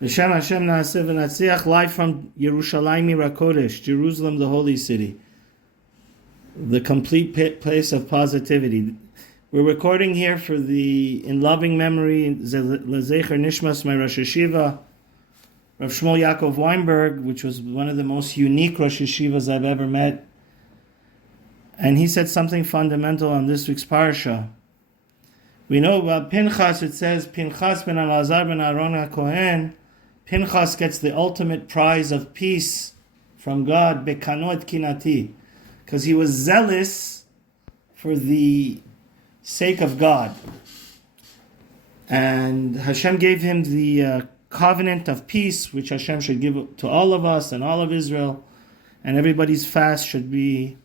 L'Shem Hashem Na'aseh V'Natziach, live from Yerushalayim Rakodesh, Jerusalem, the holy city, the complete place of positivity. We're recording here for in loving memory, L'Zecher Nishmas, my Rosh Yeshiva, Rav Shmuel Yaakov Weinberg, which was one of the most unique Rosh Yeshivas I've ever met. And he said something fundamental on this week's Parsha. We know about Pinchas, it says, Pinchas ben Elazar ben Aaron HaKohen, Pinchas gets the ultimate prize of peace from God, Bekanot Kinati, because he was zealous for the sake of God. And Hashem gave him the covenant of peace, which Hashem should give to all of us and all of Israel, and everybody's fast should be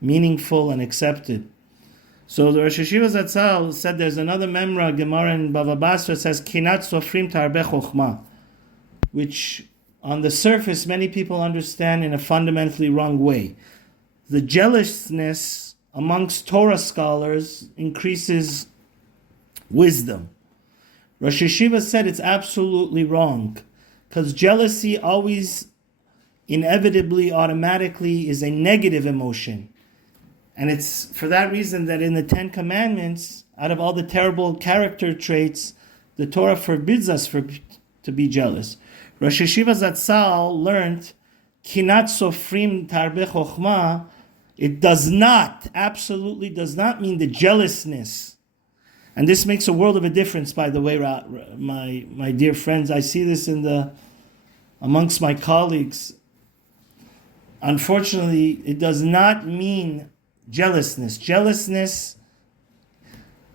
meaningful and accepted. So the Rosh Yeshiva Zatzal said there's another memra, Gemara in Bava Basra, says, Kinat Sofrim Tarbe Chochma, which on the surface many people understand in a fundamentally wrong way. The jealousness amongst Torah scholars increases wisdom. Rosh Yeshiva said it's absolutely wrong, because jealousy always, inevitably, automatically is a negative emotion. And it's for that reason that in the Ten Commandments, out of all the terrible character traits, the Torah forbids us to be jealous. Rosh Yeshiva Zatzal learned, Kinat Sofrim Tarbe Chochma, it does not, absolutely does not mean the jealousness. And this makes a world of a difference, by the way, my dear friends. I see this amongst my colleagues. Unfortunately, it does not mean jealousness. Jealousness,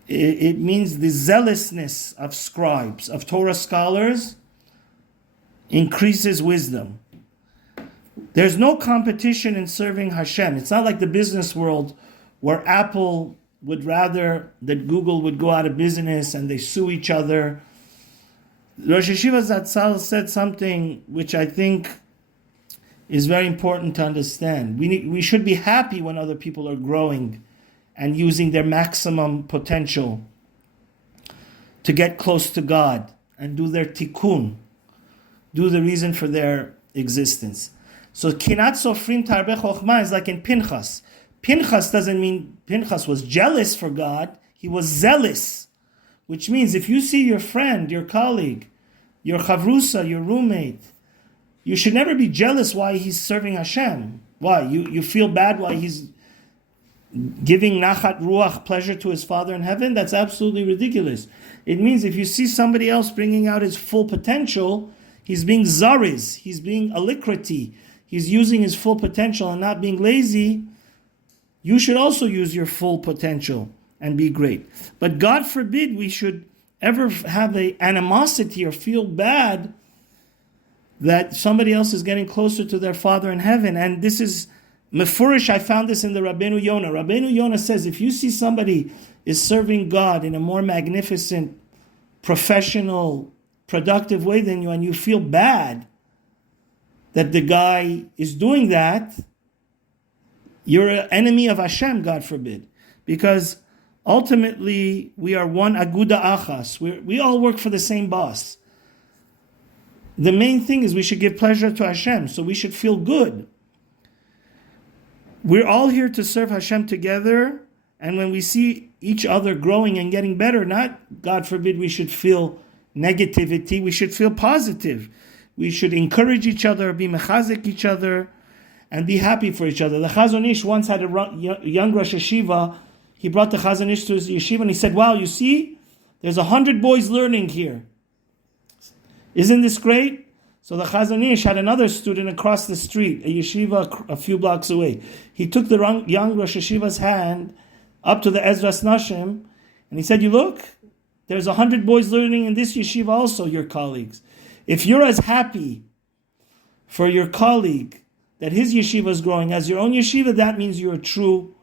it means the zealousness of scribes, of Torah scholars, increases wisdom. There's no competition in serving Hashem. It's not like the business world where Apple would rather that Google would go out of business and they sue each other. Rosh Yeshiva Zatzal said something which I think is very important to understand. We should be happy when other people are growing and using their maximum potential to get close to God and do their tikkun, do the reason for their existence. So Kinat Sofrim Tarbe Chochma is like in Pinchas. Pinchas doesn't mean Pinchas was jealous for God. He was zealous, which means if you see your friend, your colleague, your chavrusa, your roommate, you should never be jealous why he's serving Hashem. Why? You feel bad why he's giving nachat ruach, pleasure to his Father in heaven? That's absolutely ridiculous. It means if you see somebody else bringing out his full potential, he's being zariz, he's being alacrity, he's using his full potential and not being lazy, you should also use your full potential and be great. But God forbid we should ever have an animosity or feel bad that somebody else is getting closer to their Father in heaven. And this is mefurish. I found this in the Rabbeinu Yonah. Rabbeinu Yonah says, if you see somebody is serving God in a more magnificent, professional, productive way than you, and you feel bad that the guy is doing that, you're an enemy of Hashem, God forbid. Because ultimately, we are one aguda achas. We all work for the same boss. The main thing is we should give pleasure to Hashem, so we should feel good. We're all here to serve Hashem together, and when we see each other growing and getting better, not, God forbid, we should feel negativity, we should feel positive. We should encourage each other, be mechazik each other, and be happy for each other. The Chazon Ish once had a young Rosh Yeshiva. He brought the Chazon Ish to his yeshiva, and he said, wow, you see, there's 100 boys learning here. Isn't this great? So the Chazon Ish had another student across the street, a yeshiva a few blocks away. He took the young Rosh Yeshiva's hand up to the Ezras Nashim, and he said, you look, there's 100 boys learning in this yeshiva also, your colleagues. If you're as happy for your colleague that his yeshiva is growing as your own yeshiva, that means you're a true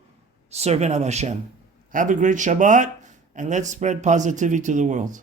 servant of Hashem. Have a great Shabbat, and let's spread positivity to the world.